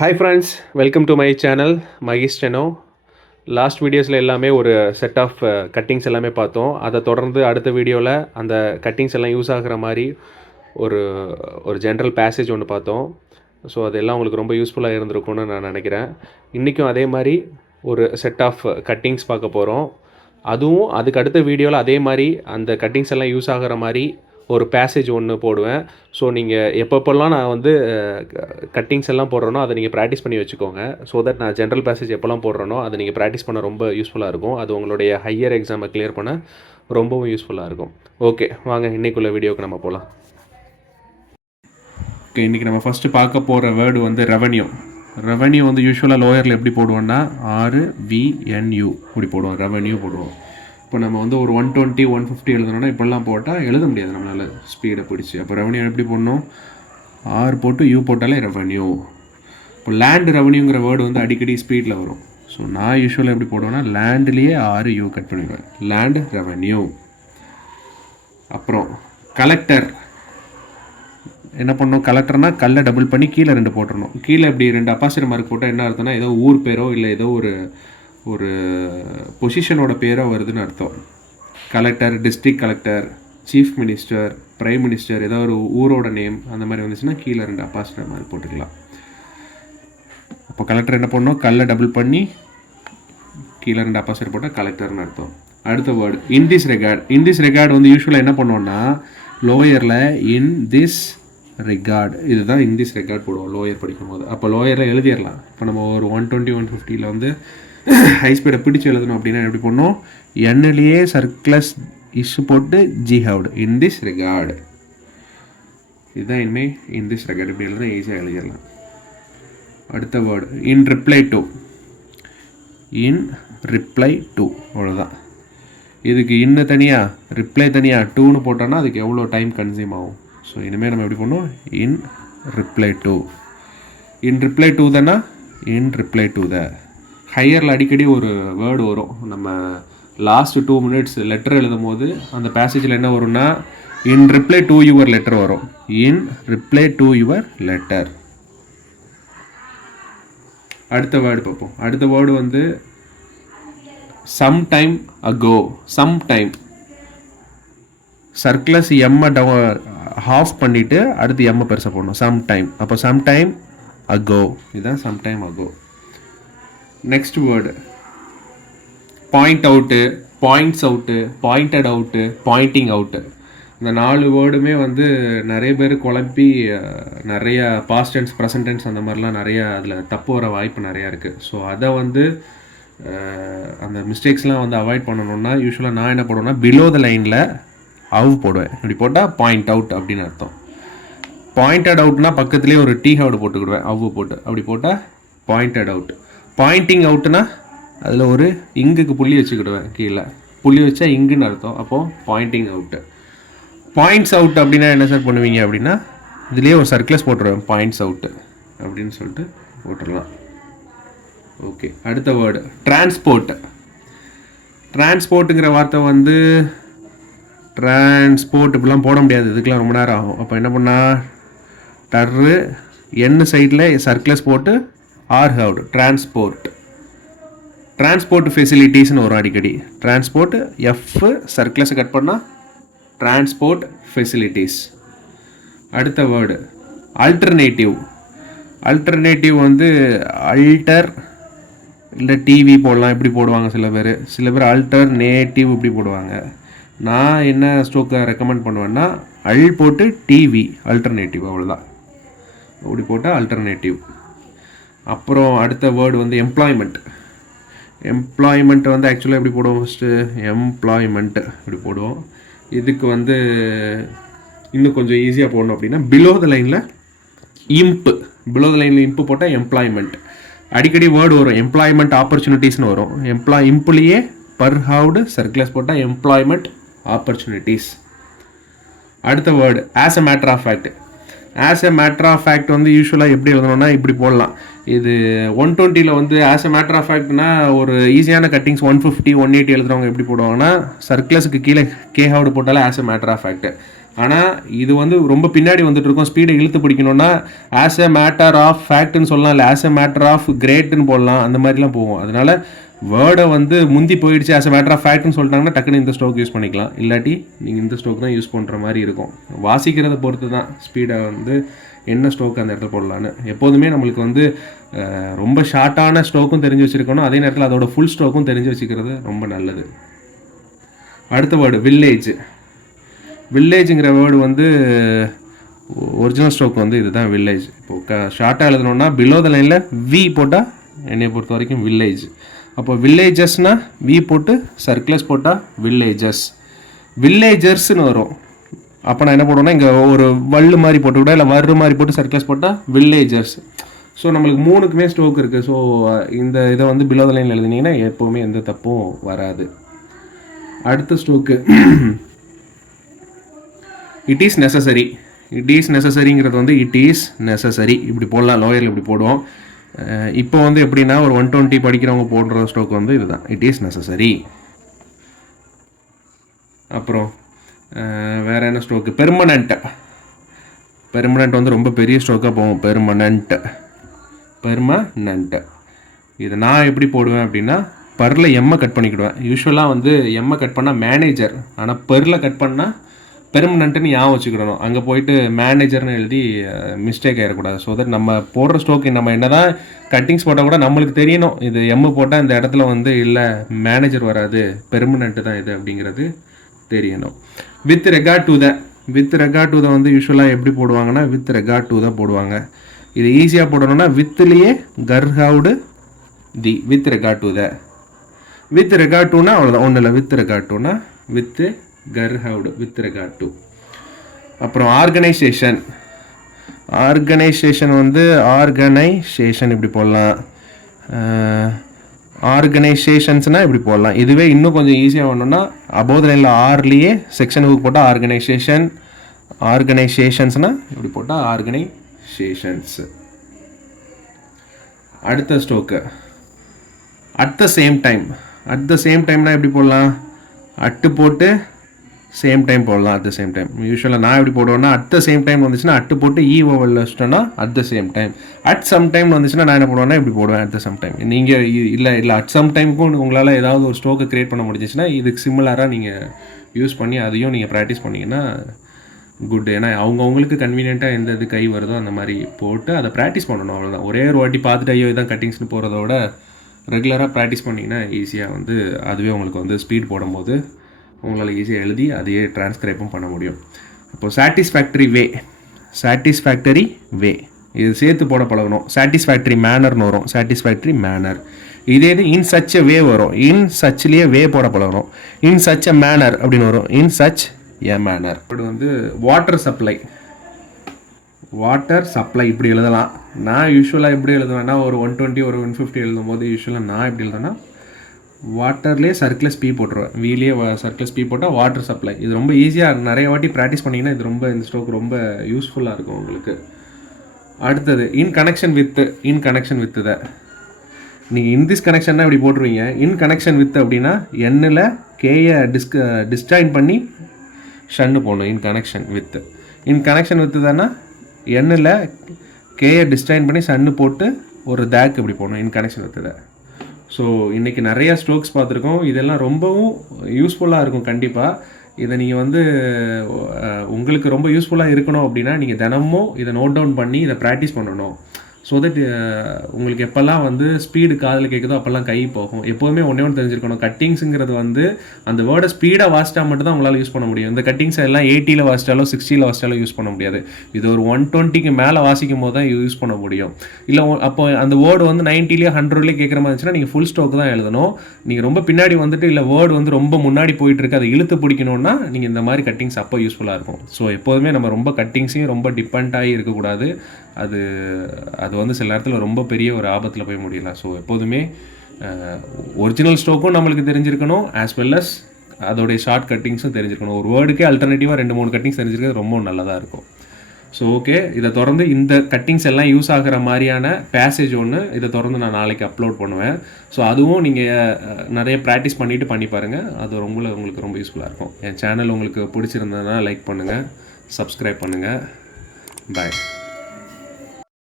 Hi friends, welcome to my channel Mahesh செனோ. Last வீடியோஸில் எல்லாமே ஒரு செட் ஆஃப் கட்டிங்ஸ் எல்லாமே பார்த்தோம். அதை தொடர்ந்து அடுத்த வீடியோவில் அந்த கட்டிங்ஸ் எல்லாம் யூஸ் ஆகிற மாதிரி ஒரு ஒரு ஜென்ரல் பேசேஜ் ஒன்று பார்த்தோம். ஸோ அதெல்லாம் உங்களுக்கு ரொம்ப யூஸ்ஃபுல்லாக இருந்திருக்கும்னு நான் நினைக்கிறேன். இன்றைக்கும் அதே மாதிரி ஒரு செட் ஆஃப் கட்டிங்ஸ் பார்க்க போகிறோம். அதுவும் அதுக்கு அடுத்த வீடியோவில் அதே மாதிரி அந்த கட்டிங்ஸ் எல்லாம் யூஸ் ஆகிற மாதிரி ஒரு பேசேஜ் ஒன்று போடுவேன். ஸோ நீங்கள் எப்பப்போல்லாம் நான் வந்து கட்டிங்ஸ் எல்லாம் போடுறேனோ அதை நீங்கள் ப்ராக்டிஸ் பண்ணி வச்சுக்கோங்க. ஸோ தட் நான் ஜென்ரல் பேசேஜ் எப்போல்லாம் போடுறேனோ அதை நீங்கள் ப்ராக்டிஸ் பண்ண ரொம்ப யூஸ்ஃபுல்லாக இருக்கும். அது உங்களுடைய ஹையர் எக்ஸாமை கிளியர் பண்ண ரொம்பவும் யூஸ்ஃபுல்லாக இருக்கும். ஓகே, வாங்க இன்றைக்குள்ள வீடியோவுக்கு நம்ம போகலாம். ஓகே, இன்றைக்கி நம்ம ஃபஸ்ட்டு பார்க்க போகிற வேர்டு வந்து ரெவன்யூ. ரெவன்யூ வந்து யூஸ்வலாக லோயரில் எப்படி போடுவோன்னா RVNU இப்படி போடுவோம், ரெவன்யூ போடுவோம். இப்போ நம்ம வந்து ஒரு 120 150 எழுதணும்னா இப்போல்லாம் போட்டால் எழுத முடியாது நம்மளால் ஸ்பீடை பிடிச்சி. அப்போ ரெவன்யூ எப்படி போடணும்? R போட்டு U போட்டாலே ரெவன்யூ. இப்போ லேண்ட் ரெவன்யூங்கிற வேர்டு வந்து அடிக்கடி ஸ்பீடில் வரும். ஸோ நான் யூஸ்வலாக எப்படி போடுவேன்னா லேண்ட்லேயே RU கட் பண்ணிடுவேன், லேண்ட் ரெவன்யூ. அப்புறம் கலெக்டர் என்ன பண்ணணும்? கலெக்டர்னால் கல்லை டபுள் பண்ணி கீழே 2 போட்டுடணும். கீழே இப்படி 2 அப்பாசிட்டர் மார்க் போட்டால் என்ன அர்த்தம்னா ஏதோ ஊர் பேரோ இல்லை ஏதோ ஒரு பொசிஷனோட பேரோ வருதுன்னு அர்த்தம். Collector, district collector, chief minister, prime minister, ஏதோ ஒரு ஊரோட நேம் அந்த மாதிரி வந்துச்சுன்னா கீழே 2 அப்பாசிட்டர் மாதிரி போட்டுக்கலாம். அப்போ கலெக்டர் என்ன பண்ணணும்? கல்லை டபுள் பண்ணி கீழே 2 அப்பாசிட்டர் போட்டால் கலெக்டர்னு அர்த்தம். அடுத்த word in this record. In this record வந்து யூஸ்வலாக என்ன பண்ணுவோன்னா லோயரில் இன் திஸ் ரெகார்டு, இதுதான் இன் திஸ் ரெகார்ட் போடுவோம் லோயர் படிக்கும்போது. அப்போ லோயரில் எழுதிடலாம். இப்போ நம்ம ஒரு 120 150 வந்து ஹை ஸ்பீடை பிடிச்சி எழுதணும் அப்படின்னா எப்படி பண்ணணும்? என்லேயே சர்க்ளஸ் இஷ்யூ போட்டு ஜிஹவுட் இன் திஸ் ரெகார்டு. இதுதான் இனிமேல் இன் திஸ் ரெகார்டு இப்படி எழுதுனா ஈஸியாக எழுதிடலாம். அடுத்த word in reply to. In reply to அவ்வளோதான். இதுக்கு இன்னும் தனியாக ரிப்ளை தனியாக டூன்னு போட்டோன்னா அதுக்கு எவ்வளோ டைம் கன்சியூம் ஆகும். ஸோ இனிமேல் நம்ம எப்படி பண்ணோம்? In reply to. In reply to தானா இன் ரிப்ளை டு த. ஹையரில் அடிக்கடி ஒரு வேர்டு வரும். நம்ம லாஸ்ட் 2 minutes லெட்டர் எழுதும் போது அந்த பேசேஜில் என்ன வரும்னா இன் ரிப்ளை டு யுவர் லெட்டர் வரும். இன் ரிப்ளை டு யுவர் லெட்டர். அடுத்த வேர்டு பார்ப்போம். அடுத்த வேர்டு வந்து சம்டைம் அகோ. சம்டைம் சர்க்ளஸ் எம்மை ஹாஃப் பண்ணிவிட்டு அடுத்து எம்மை பெருசாக போடணும். சம்டைம். அப்போ சம்டைம் அகோ, இதுதான் sometime ago. Next word point out, points out, pointed out, pointing out. இந்த 4 வேர்டுமே வந்து நிறைய பேர் குழப்பி நிறைய பாஸ்ட் டென்ஸ், ப்ரெசன்ட் டென்ஸ் அந்த மாதிரிலாம் நிறையா அதில் தப்பு வர வாய்ப்பு நிறையா இருக்குது. ஸோ அதை வந்து அந்த மிஸ்டேக்ஸ்லாம் வந்து அவாய்ட் பண்ணணுன்னா யூஸ்வலாக நான் என்ன போடுவேன்னா பிலோ த லைனில் அவு போடுவேன். இப்படி போட்டால் பாயிண்ட் அவுட் அப்படின்னு அர்த்தம். பாயிண்டட் அவுட்னா பக்கத்துலேயே ஒரு டீ ஹவுட் போட்டுக்கிடுவேன் அவு போட்டு. அப்படி போட்டால் பாயிண்டட் அவுட். பாயிண்டிங் அவுட்னா அதில் ஒரு இங்குக்கு புள்ளி வச்சுக்கிடுவேன். கீழே புள்ளி வச்சா இங்குன்னு அர்த்தம். அப்போது பாயிண்டிங் அவுட்டு. பாயிண்ட்ஸ் அவுட் அப்படின்னா என்ன சார் பண்ணுவீங்க அப்படின்னா இதுலேயே ஒரு சர்க்ளஸ் போட்டுருவேன், பாயிண்ட்ஸ் அவுட்டு அப்படின்னு சொல்லிட்டு போட்டுடலாம். ஓகே, அடுத்த வேர்டு டிரான்ஸ்போர்ட். டிரான்ஸ்போர்ட்டுங்கிற வார்த்தை வந்து டிரான்ஸ்போர்ட் இப்படிலாம் போட முடியாது, இதுக்கெலாம் ரொம்ப நேரம் ஆகும். அப்போ என்ன பண்ணால் டர்ரு என் சைடில் சர்க்ளஸ் போட்டு ஆர் ஹவுட் டிரான்ஸ்போர்ட். டிரான்ஸ்போர்ட் ஃபெசிலிட்டிஸ்னு வரும் அடிக்கடி. டிரான்ஸ்போர்ட் எஃப் சர்க்ளஸை கட் பண்ணால் டிரான்ஸ்போர்ட் ஃபெசிலிட்டிஸ். அடுத்த வேர்டு ஆல்டர்னேட்டிவ். ஆல்டர்னேட்டிவ் வந்து அல்டர் இல்லை டிவி போடலாம், இப்படி போடுவாங்க சில பேர் ஆல்டர்னேட்டிவ் இப்படி போடுவாங்க. நான் என்ன ஸ்ட்ரோக்கை ரெக்கமெண்ட் பண்ணுவேன்னா அல் போட்டு டிவி ஆல்டர்னேட்டிவ், அவ்வளோதான். அப்படி போட்டால் ஆல்டர்னேட்டிவ். அப்புறம் அடுத்த வேர்டு வந்து எம்ப்ளாய்மெண்ட். எம்ப்ளாய்மெண்ட் வந்து ஆக்சுவலாக எப்படி போடுவோம்? ஃபஸ்ட்டு எம்ப்ளாய்மெண்ட்டு இப்படி போடுவோம். இதுக்கு வந்து இன்னும் கொஞ்சம் ஈஸியாக போடணும் அப்படின்னா பிலோ த லைனில் இம்ப்பு. பிலோ த லைனில் இம்ப்பு போட்டால் எம்ப்ளாய்மெண்ட். அடிக்கடி வேர்டு வரும் எம்ப்ளாய்மெண்ட் ஆப்பர்ச்சுனிட்டிஸ்னு வரும். இம்ப்லேயே பர் ஹவுடு சர்க்ளஸ் போட்டால் எம்ப்ளாய்மெண்ட் ஆப்பர்ச்சுனிட்டிஸ். அடுத்த word as a matter of fact. As a matter of fact வந்து யூஸ்வலாக எப்படி எழுதணும்னா இப்படி போடலாம். இது 120 வந்து ஆஸ் எ மேட்டர் ஆஃப் ஃபேக்ட்னா ஒரு ஈஸியான கட்டிங்ஸ் 150 180 எழுதுறவங்க எப்படி போடுவாங்கன்னா சர்க்ளஸுக்கு கீழே கே ஹவுடு போட்டாலே as a matter of fact. ஆனால் இது வந்து ரொம்ப பின்னாடி வந்துட்டு இருக்கோம். ஸ்பீடை இழுத்து பிடிக்கணும்னா ஆஸ் எ மேட்டர் ஆஃப் ஃபேக்ட்னு சொல்லலாம், இல்லை ஆஸ் எ மேட்டர் ஆஃப் கிரேட்னு போடலாம், அந்த மாதிரிலாம் போகும். அதனால வேர்டை வந்து முந்தி போயிடுச்சு ஆஸ் எ மேட்டர் ஆஃப் ஃபேக்ட்னு சொல்லிட்டாங்கன்னா டக்குன்னு இந்த ஸ்ட்ரோக் யூஸ் பண்ணிக்கலாம். இல்லாட்டி நீங்கள் இந்த ஸ்ட்ரோக் தான் யூஸ் பண்ணுற மாதிரி இருக்கும். வாசிக்கிறத பொறுத்து தான் ஸ்பீடை வந்து என்ன ஸ்ட்ரோக் அந்த இடத்துல போடலான்னு. எப்போதுமே நம்மளுக்கு வந்து ரொம்ப ஷார்ட்டான ஸ்ட்ரோக்கும் தெரிஞ்சு வச்சுருக்கணும், அதே நேரத்தில் அதோட ஃபுல் ஸ்ட்ரோக்கும் தெரிஞ்சு வச்சுக்கிறது ரொம்ப நல்லது. அடுத்த வேர்டு வில்லேஜ். வில்லேஜுங்கிற வேர்டு வந்து ஒரிஜினல் ஸ்ட்ரோக் வந்து இதுதான் வில்லேஜ். இப்போ ஷார்ட்டாக எழுதணுன்னா பிலோ த லைனில் வி போட்டால் என்னை பொறுத்த வரைக்கும் வில்லேஜ். அப்போ வில்லேஜஸ்னால் வி போட்டு சர்க்கிளஸ் போட்டால் வில்லேஜஸ். வில்லேஜர்ஸ்னு வரும். அப்போ நான் என்ன போடுவேன்னா இங்கே ஒரு வள்ளு மாதிரி போட்டுக்கூட இல்லை வர்று மாதிரி போட்டு சர்க்கிளஸ் போட்டால் வில்லேஜர்ஸ். ஸோ நம்மளுக்கு மூணுக்குமே ஸ்ட்ரோக் இருக்குது. ஸோ இந்த இதை வந்து பிலோ த லைனில் எழுதினீங்கன்னா எப்போவுமே எந்த தப்பும் வராது. அடுத்த ஸ்ட்ரோக்கு it is necessary. It is நெசசரிங்கிறது வந்து இட் இஸ் நெசசரி இப்படி போடலாம், லோயரில் இப்படி போடுவோம். இப்போ வந்து எப்படின்னா ஒரு 120 படிக்கிறவங்க போடுற ஸ்ட்ரோக் வந்து இதுதான், இட் இஸ் நெசசரி. அப்புறம் வேறு என்ன ஸ்ட்ரோக்கு, பெர்மனண்ட். பெர்மனண்ட் வந்து ரொம்ப பெரிய ஸ்ட்ரோக்காக போகும். பெர்மனண்ட். இதை நான் எப்படி போடுவேன் அப்படின்னா பரில் எம்மை கட் பண்ணிக்கிடுவேன். யூஸ்வலாக வந்து எம்மை கட் பண்ணால் மேனேஜர், ஆனால் பரில் கட் பண்ணால் பெர்மனண்ட்டுன்னு ஞாபகம் வச்சுக்கிடணும். அங்கே போயிட்டு மேனேஜர்னு எழுதி மிஸ்டேக் ஆகிடக்கூடாது. ஸோ தட் நம்ம போடுற ஸ்ட்ரோக்கு நம்ம என்ன தான் கட்டிங்ஸ் போட்டால் கூட நம்மளுக்கு தெரியணும் இது எம்மு போட்டால் இந்த இடத்துல வந்து இல்லை மேனேஜர் வராது, பெர்மனண்ட்டு தான் இது அப்படிங்கிறது தெரியணும். வித் ரெகார்ட் டு த வந்து யூஸ்வலாக எப்படி போடுவாங்கன்னா வித் ரெகார்ட் டு தான் போடுவாங்க. இது ஈஸியாக போடணும்னா வித்துலேயே கர்ஹவுடு the with regard to the. With regard டுனா அவ்வளோதான், ஒன்றும் இல்லை. வித் ரெகார்ட் டுனா வித் கர்ஹவுடு வித் ரெகார்ட் டு. அப்புறம் ஆர்கனைசேஷன் வந்து ஆர்கனைசேஷன் இப்படி போடலாம், ஆர்கனைசேஷன்ஸ்னால் இப்படி போடலாம். இதுவே இன்னும் கொஞ்சம் ஈஸியாக வேணும்னா அபோவ் த லைனில் ஆர்லேயே செக்ஷனுக்கு போட்டால் ஆர்கனைசேஷன்ஸ்னால் இப்படி போட்டால் ஆர்கனைசேஷன்ஸ். அடுத்த ஸ்ட்ரோக்கு அட் த சேம் டைம்னா எப்படி போடலாம், அட்டு போட்டு சேம் டைம் போடலாம். அட் த சேம் டைம் யூஸ்வலாக நான் எப்படி போடுவேன்னா அட் த சேம் டைம் வந்துச்சுன்னா அட்டு போட்டு ஈ ஓவலில் வச்சுட்டோன்னா at the same time. At some time வந்துச்சுன்னா நான் என்ன போடுவேன்னா இப்படி போடுவேன், அட் த சம் டைம். நீங்கள் இல்லை அட் சம் டைமுக்கும் உங்களால் ஏதாவது ஒரு ஸ்ட்ரோக்கை க்ரியேட் பண்ண முடிஞ்சிச்சுன்னா இதுக்கு சிமிலராக நீங்கள் யூஸ் பண்ணி அதையும் நீங்கள் ப்ராக்டிஸ் பண்ணிங்கன்னா குட். ஏன்னா அவங்கவுங்களுக்கு கன்வீனியண்ட்டாக எந்த இது கை வருதோ அந்த மாதிரி போட்டு அதை ப்ராக்டிஸ் பண்ணணும், அவ்வளோதான். ஒரே ஒரு வாட்டி பார்த்துட்டு ஐயோ இதான் கட்டிங்ஸ்னு போகிறத விட ரெகுலராக ப்ராக்டிஸ் பண்ணிங்கன்னா ஈஸியாக வந்து அதுவே உங்களுக்கு வந்து ஸ்பீட் போடும்போது உங்களால் ஈஸியாக எழுதி அதையே ட்ரான்ஸ்கிரைப்பும் பண்ண முடியும். இப்போது சாட்டிஸ்ஃபேக்டரி வே இது சேர்த்து போட பழகணும். சாட்டிஸ்ஃபேக்டரி மேனர்னு வரும், சாட்டிஸ்ஃபேக்டரி மேனர். இதே இது இன் சச் வே வரும், இன் சச்லேயே வே போட பழகணும். இன் சச் எ மேனர் அப்படின்னு வரும், இன் சச் எ மேனர். இப்படி வந்து வாட்டர் சப்ளை இப்படி எழுதலாம். நான் யூஸ்வலாக எப்படி எழுதுவேன்னா ஒரு 120 ஒரு 150 எழுதும் போது யூஸ்வலாக நான் எப்படி எழுதுவேன்னா வாட்டர்லேயே சர்க்கிளஸ் பி போட்டுருவேன். வீலேயே சர்க்கிளஸ் பி போட்டால் வாட்டர் சப்ளை. இது ரொம்ப ஈஸியாக நிறைய வாட்டி ப்ராக்டிஸ் பண்ணிங்கன்னா இது ரொம்ப இந்த ஸ்ட்ரோக் ரொம்ப யூஸ்ஃபுல்லாக இருக்கும் உங்களுக்கு. அடுத்தது இன் கனெக்ஷன் வித் த. நீங்கள் இன் திஸ் கனெக்ஷன்னா இப்படி போட்டுருவீங்க. இன் கனெக்ஷன் வித் அப்படின்னா எண்ணில் கேயை டிஸ்ஜாயின் பண்ணி ஷன்னு போடணும். இன் கனெக்ஷன் வித் தானே எண்ணில் கேயை டிஸ்ஜாயின் பண்ணி ஷன்னு போட்டு ஒரு தேக் இப்படி போடணும். In connection with the. So இன்றைக்கி நிறையா ஸ்ட்ரோக்ஸ் பார்த்துருக்கோம். இதெல்லாம் ரொம்பவும் யூஸ்ஃபுல்லாக இருக்கும். கண்டிப்பாக இதை நீங்கள் வந்து உங்களுக்கு ரொம்ப யூஸ்ஃபுல்லாக இருக்கணும் அப்படின்னா நீங்கள் தினமும் இதை நோட் டவுன் பண்ணி இதை ப்ராக்டிஸ் பண்ணணும். ஸோ தட் உங்களுக்கு எப்போல்லாம் வந்து ஸ்பீடு காதில் கேட்குதோ அப்போல்லாம் கை போகும். எப்போதுமே ஒன்றே ஒன்று தெரிஞ்சிருக்கணும், கட்டிங்ஸுங்கிறது வந்து அந்த வேர்டை ஸ்பீடாக வாசிட்டா மட்டும் தான் உங்களால் யூஸ் பண்ண முடியும். இந்த கட்டிங்ஸ் எல்லாம் 80ல் வாசிட்டாலோ 60ல் வாசிட்டாலோ யூஸ் பண்ண முடியாது. இது ஒரு 120க்கு மேலே வாசிக்கும் போது தான் யூஸ் பண்ண முடியும். இல்லை அப்போ அந்த வேர்டு வந்து 90லேயே 100லேயே கேட்குற மாதிரி இருந்துச்சுன்னா நீங்கள் ஃபுல் ஸ்ட்ரோக் தான் எழுதணும். நீங்கள் ரொம்ப பின்னாடி வந்துட்டு இல்லை வேர்டு வந்து ரொம்ப முன்னாடி போயிட்டு இருக்கு அதை இழுத்து பிடிக்கணும்னா நீங்கள் இந்த மாதிரி கட்டிங்ஸ் அப்போ யூஸ்ஃபுல்லாக இருக்கும். ஸோ எப்போதுமே நம்ம ரொம்ப கட்டிங்ஸையும் ரொம்ப டிபெண்ட் ஆகி இருக்கக்கூடாது. அது வந்து சில நேரத்தில் ரொம்ப பெரிய ஒரு ஆபத்தில் போய் முடியலாம். ஸோ எப்போதுமே ஒரிஜினல் ஸ்ட்ரோக்கும் நம்மளுக்கு தெரிஞ்சிருக்கணும், ஆஸ் வெல் அஸ் அதோடைய ஷார்ட் கட்டிங்ஸும் தெரிஞ்சிருக்கணும். ஒரு வேர்டுக்கே அல்டர்னேட்டிவாக 2-3 கட்டிங்ஸ் தெரிஞ்சிருக்கிறது ரொம்ப நல்லதாக இருக்கும். ஸோ ஓகே, இதை தொடர்ந்து இந்த கட்டிங்ஸ் எல்லாம் யூஸ் ஆகிற மாதிரியான பேசேஜ் ஒன்று இதை தொடர்ந்து நான் நாளைக்கு அப்லோட் பண்ணுவேன். ஸோ அதுவும் நீங்கள் நிறைய ப்ராக்டிஸ் பண்ணிவிட்டு பண்ணி பாருங்கள். அது உங்களுக்கு ரொம்ப யூஸ்ஃபுல்லாக இருக்கும். என் சேனல் உங்களுக்கு பிடிச்சிருந்ததுன்னா லைக் பண்ணுங்கள், சப்ஸ்கிரைப் பண்ணுங்கள். பாய்.